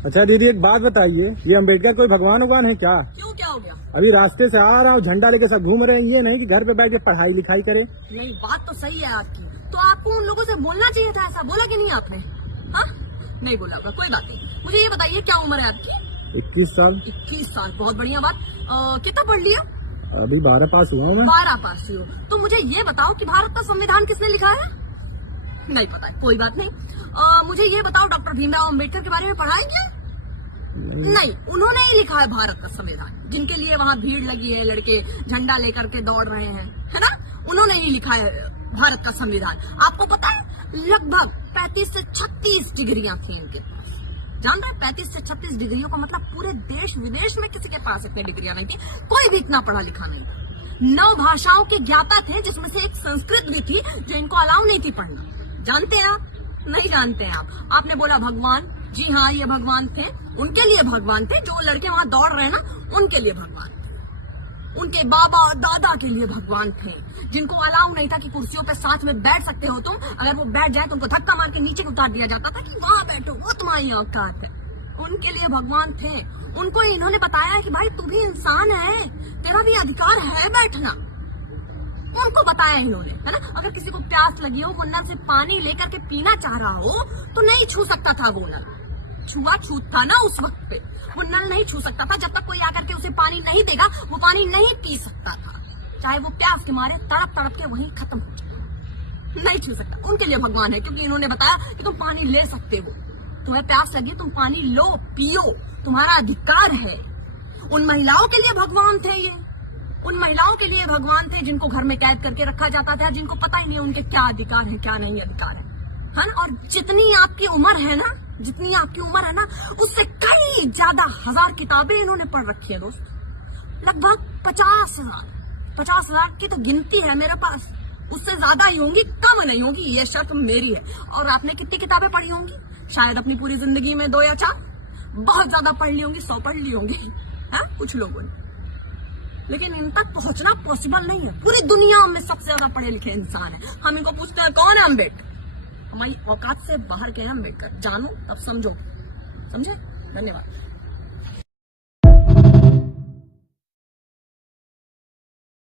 अच्छा दीदी एक बात बताइए, ये अम्बेडकर कोई भगवान भगवान है क्या? क्यों, क्या हो गया? अभी रास्ते से आ रहा हूँ, झंडा लेके सब घूम रहे हैं, ये नहीं कि घर पे बैठ के पढ़ाई लिखाई करे। नहीं, बात तो सही है आपकी। तो आपको उन लोगों से बोलना चाहिए था, ऐसा बोला कि नहीं आपने? हाँ, नहीं बोला होगा, कोई बात नहीं। मुझे ये बताइए क्या उम्र है आपकी? 21 साल। 21 साल, बहुत बढ़िया बात। कितना पढ़ लिया? अभी 12 पास हुआ हूँ मैं। 12 पास हुए हो। तो मुझे ये बताओ कि भारत का संविधान किसने लिखा है? नहीं पता है, कोई बात नहीं। मुझे ये बताओ, डॉक्टर भीमराव अम्बेडकर के बारे में पढ़ा है क्या? नहीं, उन्होंने ही लिखा है भारत का संविधान, जिनके लिए वहाँ भीड़ लगी है, लड़के झंडा लेकर के दौड़ रहे हैं, है ना? उन्होंने ही लिखा है भारत का संविधान। आपको पता है, लगभग 35 से 36 डिग्रियां थी इनके पास। जान रहे, 35 से 36 डिग्रियों का मतलब पूरे देश विदेश में किसी के पास इतनी डिग्रियां नहीं थी, कोई भी इतना पढ़ा लिखा नहीं था। 9 भाषाओं के ज्ञाता थे, जिसमें से एक संस्कृत भी थी जो इनको अलाउ नहीं थी पढ़ना। जानते हैं आप? नहीं जानते हैं आप? आपने बोला भगवान, जी हाँ, ये भगवान थे, उनके लिए भगवान थे। जो लड़के वहां दौड़ रहे हैं ना, उनके लिए भगवान थे। उनके बाबा दादा के लिए भगवान थे, जिनको अलाउ नहीं था कि कुर्सियों पे साथ में बैठ सकते हो तुम। अगर वो बैठ जाए तो उनको धक्का मार के नीचे उतार दिया जाता था कि वहां बैठो, वो तुम्हारी औकात है। उनके लिए भगवान थे। उनको इन्होंने बताया कि भाई तू भी इंसान है, तेरा भी अधिकार है बैठना। उनको बताया इन्होंने, है ना? अगर किसी को प्यास लगी हो, वो नल से पानी लेकर के पीना चाह रहा हो, तो नहीं छू सकता था वो नल। छूत था ना उस वक्त पे, वो नल नहीं छू सकता था। जब तक कोई आकर के उसे पानी नहीं देगा, वो पानी नहीं पी सकता था, चाहे वो प्यास के मारे तड़प तड़प के वहीं खत्म हो जाए। नहीं छू सकता। उनके लिए भगवान है, क्योंकि इन्होंने बताया कि तुम पानी ले सकते हो, तुम्हें प्यास लगी, तुम पानी लो, पियो, तुम्हारा अधिकार है। उन महिलाओं के लिए भगवान थे ये। उन महिलाओं के लिए भगवान थे जिनको घर में कैद करके रखा जाता था, जिनको पता ही नहीं उनके क्या अधिकार है, क्या नहीं अधिकार है ना? और जितनी आपकी उम्र है ना, जितनी आपकी उम्र है ना, उससे कई ज्यादा हजार किताबें इन्होंने पढ़ रखी है दोस्त। लगभग 50,000 की तो गिनती है मेरे पास। उससे ज्यादा ही होंगी, कम नहीं होगी, ये शर्त मेरी है। और आपने कितनी किताबें पढ़ी होंगी? शायद अपनी पूरी जिंदगी में 2 या 4। बहुत ज्यादा पढ़ ली होंगी, 100 पढ़ ली होंगी, है कुछ लोगों ने। लेकिन इन तक पहुंचना पॉसिबल नहीं है। पूरी दुनिया में सबसे ज्यादा पढ़े लिखे इंसान है। हम इनको पूछते हैं कौन है अम्बेडकर? हमारी औकात से बाहर के हैं अम्बेडकर। जानो तब समझो। समझे? धन्यवाद।